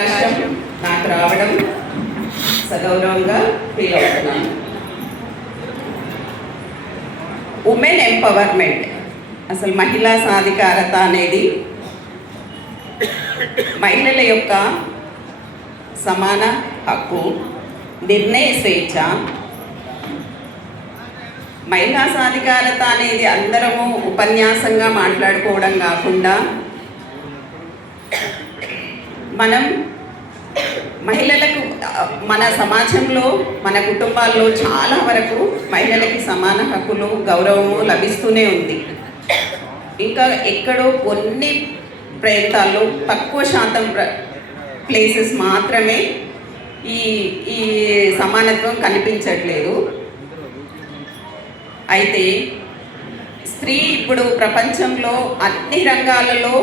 అవకాశం నాకు రావడం సగౌరవంగా ఫీల్ అవుతున్నాను. ఉమెన్ ఎంపవర్మెంట్, అసలు మహిళా సాధికారత అనేది మహిళల యొక్క సమాన హక్కు, నిర్ణయ స్వేచ్ఛ. మహిళా సాధికారత అనేది అందరము ఉపన్యాసంగా మాట్లాడుకోవడం కాకుండా మనం మహిళలకు మన సమాజంలో మన కుటుంబాల్లో చాలా వరకు మహిళలకి సమాన హక్కులు గౌరవము లభిస్తూనే ఉంది. ఇంకా ఎక్కడో కొన్ని ప్రాంతాల్లో తక్కువ శాతం ప్లేసెస్ మాత్రమే ఈ ఈ సమానత్వం కనిపించట్లేదు. అయితే స్త్రీ ఇప్పుడు ప్రపంచంలో అన్ని రంగాలలో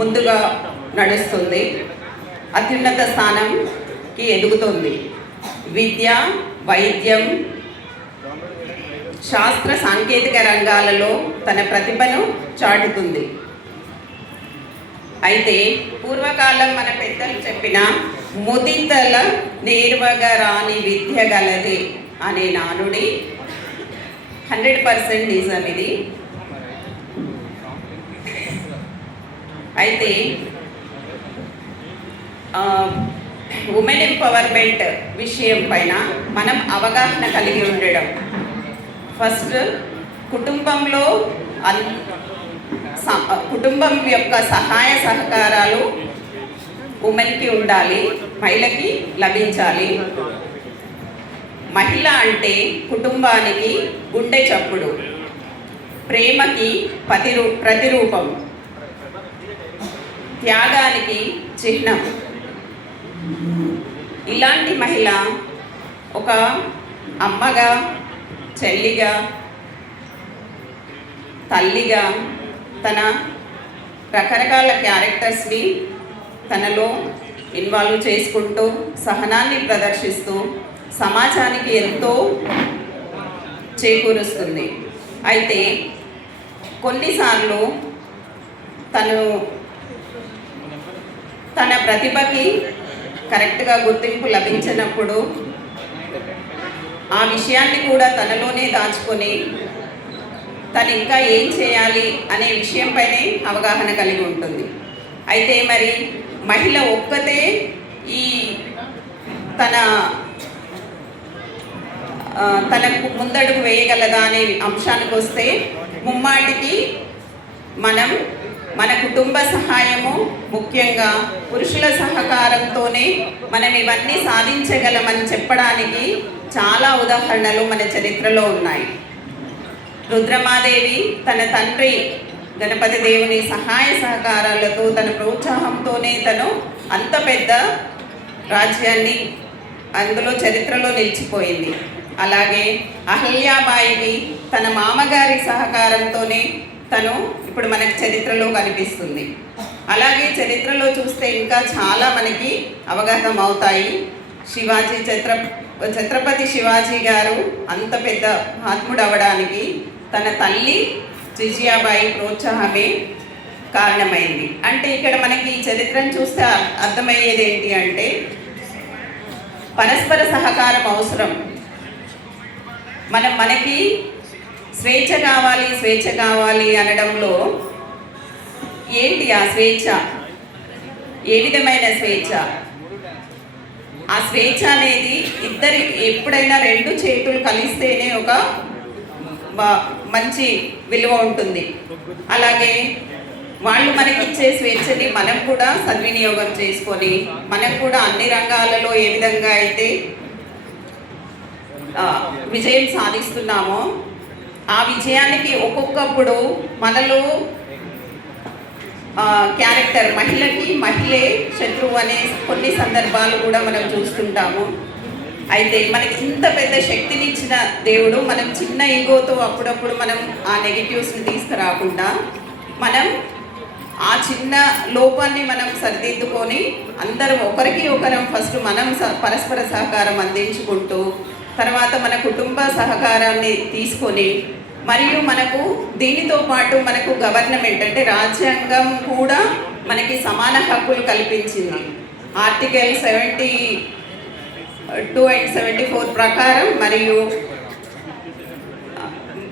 ముందుగా నడుస్తుంది, అత్యున్నత స్థానంకి ఎదుగుతుంది. విద్య, వైద్యం, శాస్త్ర సాంకేతిక రంగాలలో తన ప్రతిభను చాటుతుంది. అయితే పూర్వకాలం మన పెద్దలు చెప్పిన ముదితల నేర్వగా రాని విద్య గలది అనే నానుడి 100% నిజం ఇది. అయితే ఉమెన్ ఎంపవర్మెంట్ విషయం పైన మనం అవగాహన కలిగి ఉండడం, ఫస్ట్ కుటుంబంలో కుటుంబం యొక్క సహాయ సహకారాలు ఉమెన్కి ఉండాలి, మహిళకి లభించాలి. మహిళ అంటే కుటుంబానికి గుండె చప్పుడు, ప్రేమకి ప్రతిరూపం, త్యాగానికి చిహ్నం. ఇలాంటి మహిళ ఒక అమ్మగా, చెల్లిగా, తల్లిగా తన రకరకాల క్యారెక్టర్స్ని తనలో ఇన్వాల్వ్ చేసుకుంటూ సహనాన్ని ప్రదర్శిస్తూ సమాజానికి ఎంతో చేకూరుస్తుంది. అయితే కొన్నిసార్లు తన ప్రతిభకి కరెక్ట్గా గుర్తింపు లభించినప్పుడు ఆ విషయాన్ని కూడా తనలోనే దాచుకొని తను ఇంకా ఏం చేయాలి అనే విషయంపైనే అవగాహన కలిగి ఉంటుంది. అయితే మరి మహిళ ఒక్కతే ఈ తనకు ముందడుగు వేయగలదా అనే అంశానికి వస్తే ముమ్మాటికి మన కుటుంబ సహాయము, ముఖ్యంగా పురుషుల సహకారంతోనే మనం ఇవన్నీ సాధించగలమని చెప్పడానికి చాలా ఉదాహరణలు మన చరిత్రలో ఉన్నాయి. రుద్రమాదేవి తన తండ్రి గణపతి దేవుని సహాయ సహకారాలతో, తన ప్రోత్సాహంతోనే తను అంత పెద్ద రాజ్యాన్ని అందులో చరిత్రలో నిలిచిపోయింది. అలాగే అహల్యాబాయికి తన మామగారి సహకారంతోనే తను ఇప్పుడు మనకి చరిత్రలో కనిపిస్తుంది. అలాగే చరిత్రలో చూస్తే ఇంకా చాలా మనకి అవగాహన అవుతాయి. ఛత్రపతి శివాజీ గారు అంత పెద్ద మహాత్ముడు అవ్వడానికి తన తల్లి జిజియాబాయి ప్రోత్సాహమే కారణమైంది. అంటే ఇక్కడ మనకి ఈ చరిత్రను చూస్తే అర్థమయ్యేది ఏంటి అంటే పరస్పర సహకారం అవసరం. మనకి స్వేచ్ఛ కావాలి అనడంలో ఏంటి ఆ స్వేచ్ఛ? ఏ విధమైన స్వేచ్ఛ? ఆ స్వేచ్ఛ అనేది ఎప్పుడైనా రెండు చేతులు కలిస్తేనే ఒక మంచి విలువ ఉంటుంది. అలాగే వాళ్ళు మనకిచ్చే స్వేచ్ఛని మనం కూడా సద్వినియోగం చేసుకొని మనం కూడా అన్ని రంగాలలో ఏ విధంగా అయితే విజయం సాధిస్తున్నామో ఆ విజయానికి ఒక్కొక్కప్పుడు మనలో క్యారెక్టర్ మహిళే శత్రువు అనే కొన్ని సందర్భాలు కూడా మనం చూస్తుంటాము. అయితే మనకి ఇంత పెద్ద శక్తినిచ్చిన దేవుడు మనం చిన్న ఈగోతో అప్పుడప్పుడు మనం ఆ నెగిటివ్స్ని తీసుకురాకుండా మనం ఆ చిన్న లోపాన్ని మనం సరిదిద్దుకొని అందరం ఒకరికి ఒకరం ఫస్ట్ మనం పరస్పర సహకారం అందించుకుంటూ తర్వాత మన కుటుంబ సహకారాన్ని తీసుకొని మరియు మనకు దీనితో పాటు మనకు గవర్నమెంట్ అంటే రాజ్యాంగం కూడా మనకి సమాన హక్కులు కల్పించింది. ఆర్టికల్ 72 అండ్ 74 ప్రకారం మరియు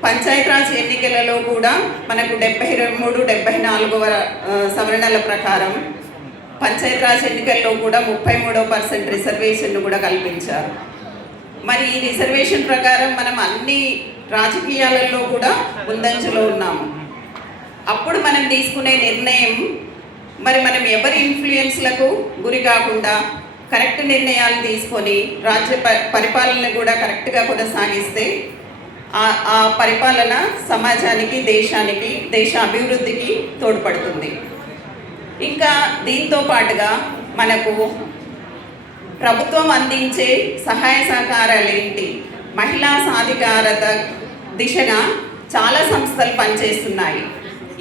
పంచాయతీరాజ్ ఎన్నికలలో కూడా మనకు 73, 74వ సవరణల ప్రకారం పంచాయతీరాజ్ ఎన్నికల్లో కూడా 33% రిజర్వేషన్ను కూడా కల్పించారు. మరి ఈ రిజర్వేషన్ ప్రకారం మనం అన్ని రాజకీయాలలో కూడా ముందంజలో ఉన్నాము. అప్పుడు మనం తీసుకునే నిర్ణయం మరి మనం ఎవరి ఇన్ఫ్లుయెన్స్లకు గురి కాకుండా కరెక్ట్ నిర్ణయాలు తీసుకొని రాజ్య పరిపాలన కూడా కరెక్ట్గా కొనసాగిస్తే ఆ పరిపాలన సమాజానికి, దేశానికి, దేశ అభివృద్ధికి తోడ్పడుతుంది. ఇంకా దీంతో పాటుగా మనకు ప్రభుత్వం అందించే సహాయ సహకారాలు ఏంటి? మహిళా సాధికారత దిశగా చాలా సంస్థలు పనిచేస్తున్నాయి.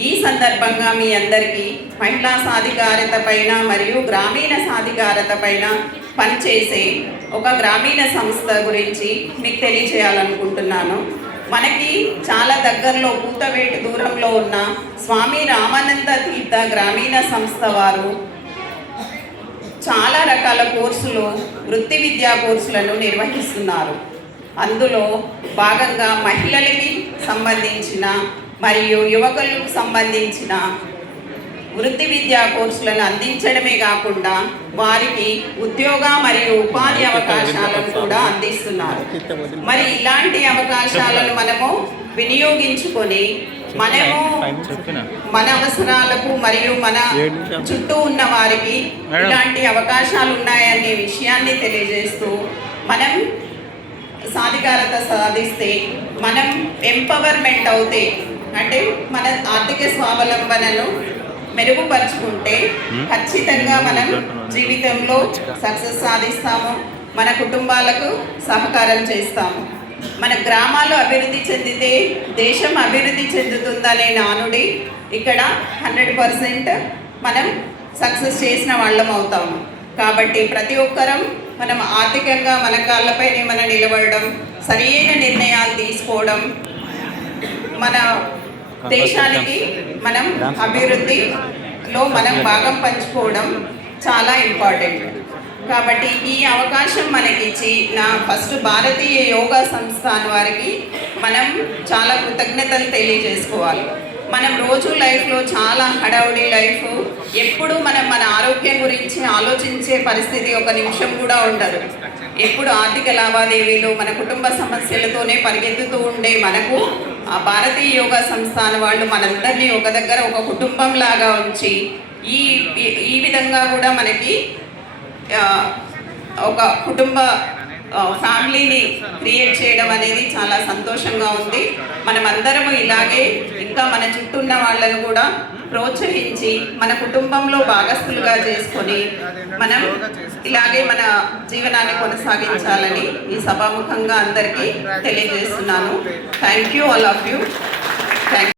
ఈ సందర్భంగా మీ అందరికీ మహిళా సాధికారత పైన మరియు గ్రామీణ సాధికారత పైన పనిచేసే ఒక గ్రామీణ సంస్థ గురించి మీకు తెలియజేయాలనుకుంటున్నాను. మనకి చాలా దగ్గరలో కూతవేటు దూరంలో ఉన్న స్వామి రామానంద తీర్థ గ్రామీణ సంస్థ వారు చాలా రకాల కోర్సులు, వృత్తి విద్యా కోర్సులను నిర్వహిస్తున్నారు. అందులో భాగంగా మహిళలకి సంబంధించిన మరియు యువకులకు సంబంధించిన వృత్తి విద్యా కోర్సులను అందించడమే కాకుండా వారికి ఉద్యోగ మరియు ఉపాధి అవకాశాలను కూడా అందిస్తున్నారు. మరి ఇలాంటి అవకాశాలను మనము వినియోగించుకొని మనము మన అవసరాలకు మరియు మన చుట్టూ ఉన్న వారికి ఇలాంటి అవకాశాలు ఉన్నాయనే విషయాన్ని తెలియజేస్తూ మనం సాధికారత సాధిస్తే, మనం ఎంపవర్మెంట్ అవుతే, అంటే మన ఆర్థిక స్వావలంబనను మెరుగుపరుచుకుంటే ఖచ్చితంగా మనం జీవితంలో సక్సెస్ సాధిస్తాము, మన కుటుంబాలకు సహకారం చేస్తాము. మన గ్రామాలు అభివృద్ధి చెందితే దేశం అభివృద్ధి చెందుతుందనే నానుడి ఇక్కడ 100% మనం సక్సెస్ చేసిన వాళ్ళం అవుతాము. కాబట్టి ప్రతి ఒక్కరం మనం ఆర్థికంగా మన కాళ్ళపైనే మనం నిలబడడం, సరైన నిర్ణయాలు తీసుకోవడం, మన దేశానికి మనం అభివృద్ధిలో మనం భాగం పంచుకోవడం చాలా ఇంపార్టెంట్. కాబట్టి ఈ అవకాశం మనకిచ్చి ఫస్ట్ భారతీయ యోగా సంస్థాన్ వారికి మనం చాలా కృతజ్ఞతలు తెలియజేసుకోవాలి. మనం రోజు లైఫ్లో చాలా హడావుడి లైఫ్, ఎప్పుడు మనం మన ఆరోగ్యం గురించి ఆలోచించే పరిస్థితి ఒక నిమిషం కూడా ఉండదు. ఎప్పుడు ఆర్థిక లావాదేవీలు, మన కుటుంబ సమస్యలతోనే పరిగెత్తుతూ ఉండే మనకు ఆ భారతీయ యోగా సంస్థాన్ వాళ్ళు మనందరినీ ఒక దగ్గర ఒక కుటుంబం లాగా ఉంచి ఈ విధంగా కూడా మనకి ఒక కుటుంబ ఫ్యామిలీని క్రియేట్ చేయడం అనేది చాలా సంతోషంగా ఉంది. మనమందరము ఇలాగే ఇంకా మన చుట్టూ ఉన్న వాళ్ళను కూడా ప్రోత్సహించి మన కుటుంబంలో భాగస్థులుగా చేసుకొని మనం ఇలాగే మన జీవనాన్ని కొనసాగించాలని ఈ సభాముఖంగా అందరికీ తెలియజేస్తున్నాను. Thank you all of you. Thank